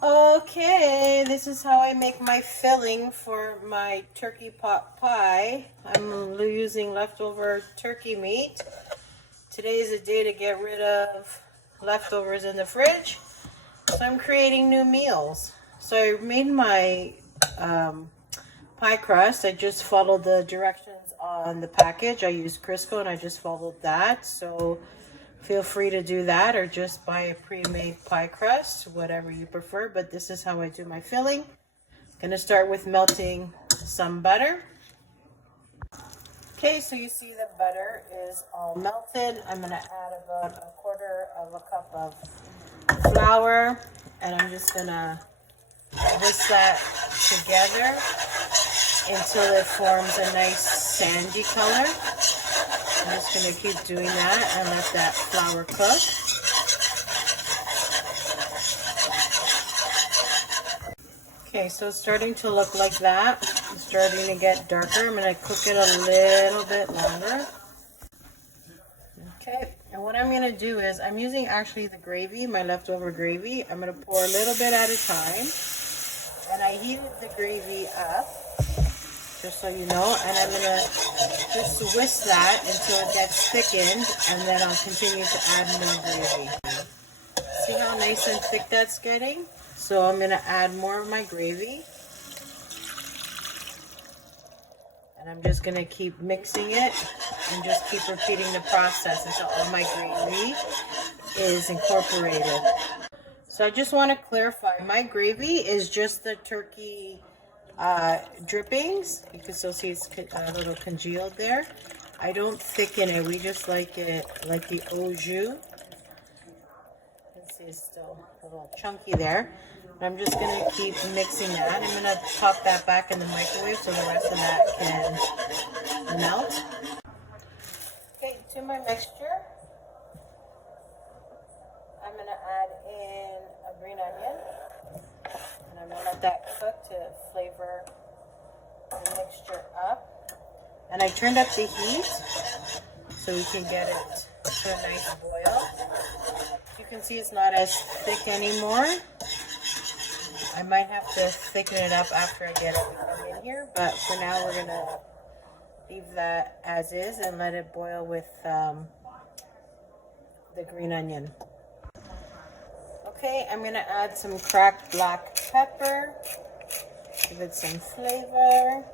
Okay, this is how I make my filling for my turkey pot pie. I'm using leftover turkey meat. Today is a day to get rid of leftovers in the fridge. So I'm creating new meals. So I made my pie crust. I just followed the directions on the package. I used Crisco and I just followed that. So feel free to do that or just buy a pre-made pie crust, whatever you prefer. But this is how I do my filling. Gonna start with melting some butter. Okay, so you see the butter is all melted. I'm gonna add about a quarter of a cup of flour, and I'm just gonna whisk that together until it forms a nice sandy color. I'm just gonna keep doing that and let that flour cook. Okay, so it's starting to look like that. It's starting to get darker. I'm going to cook it a little bit longer. Okay, and what I'm going to do is I'm using actually the gravy, my leftover gravy. I'm going to pour a little bit at a time. And I heated the gravy up, just so you know. And I'm going to just whisk that until it gets thickened. And then I'll continue to add more gravy. See how nice and thick that's getting? So I'm going to add more of my gravy. And I'm just going to keep mixing it and just keep repeating the process until all my gravy is incorporated. So I just want to clarify, my gravy is just the turkey drippings. You can still see it's a little congealed there. I don't thicken it. We just like it like the au jus. See, it's still a little chunky there. I'm just going to keep mixing that. I'm going to pop that back in the microwave so the rest of that can melt. Okay, to my mixture, I'm going to add in a green onion. And I'm going to let that cook to flavor the mixture up. And I turned up the heat so we can get it to a nice boil. You can see it's not as thick anymore. I might have to thicken it up after I get everything in here, but for now we're gonna leave that as is and let it boil with the green onion. Okay, I'm gonna add some cracked black pepper, give it some flavor.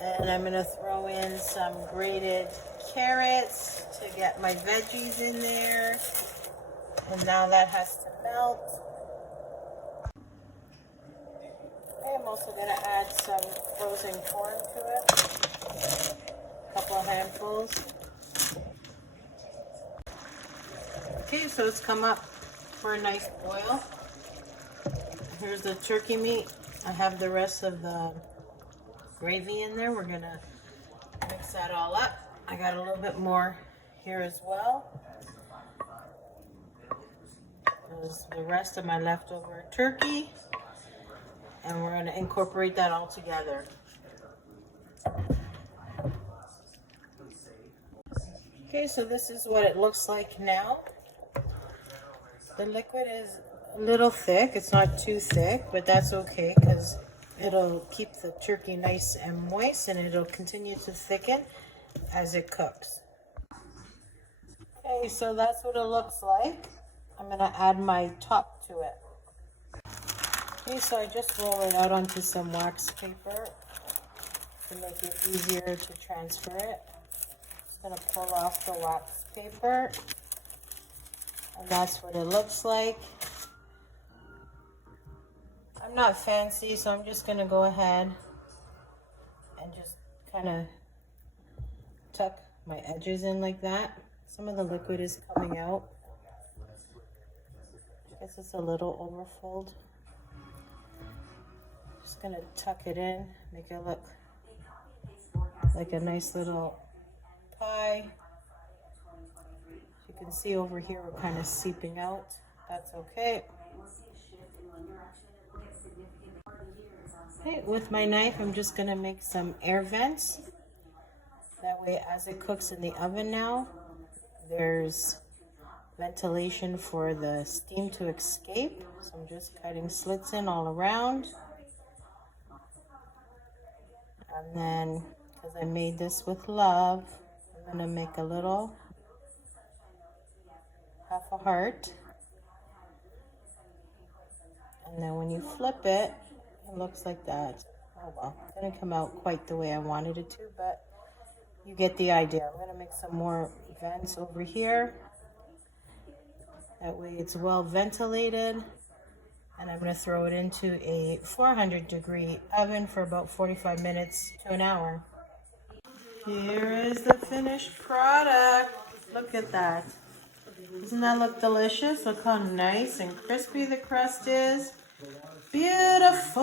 And I'm gonna throw in some grated carrots to get my veggies in there. And now that has to melt. Okay, I'm also going to add some frozen corn to it. A couple of handfuls. Okay, so it's come up for a nice boil. Here's the turkey meat. I have the rest of the gravy in there. We're going to mix that all up. I got a little bit more here as well. The rest of my leftover turkey, and we're going to incorporate that all together. Okay, so this is what it looks like now. The liquid is a little thick. It's not too thick, but that's okay because it'll keep the turkey nice and moist, and it'll continue to thicken as it cooks. Okay, so that's what it looks like. I'm going to add my top to it. Okay, so I just roll it out onto some wax paper to make it easier to transfer it. Just going to pull off the wax paper, and that's what it looks like. I'm not fancy, so I'm just going to go ahead and just kind of tuck my edges in like that. Some of the liquid is coming out. I guess it's a little overfilled. Just gonna tuck it in, make it look like a nice little pie. As you can see over here, we're kind of seeping out. That's okay. Okay, with my knife, I'm just gonna make some air vents. That way, as it cooks in the oven now, there's ventilation for the steam to escape. So I'm just cutting slits in all around. And then, because I made this with love, I'm going to make a little half a heart. And then when you flip it, it looks like that. Oh well, it didn't come out quite the way I wanted it to, but you get the idea. I'm going to make some more vents over here. That way it's well ventilated. And I'm going to throw it into a 400-degree oven for about 45 minutes to an hour. Here is the finished product. Look at that. Doesn't that look delicious? Look how nice and crispy the crust is. Beautiful.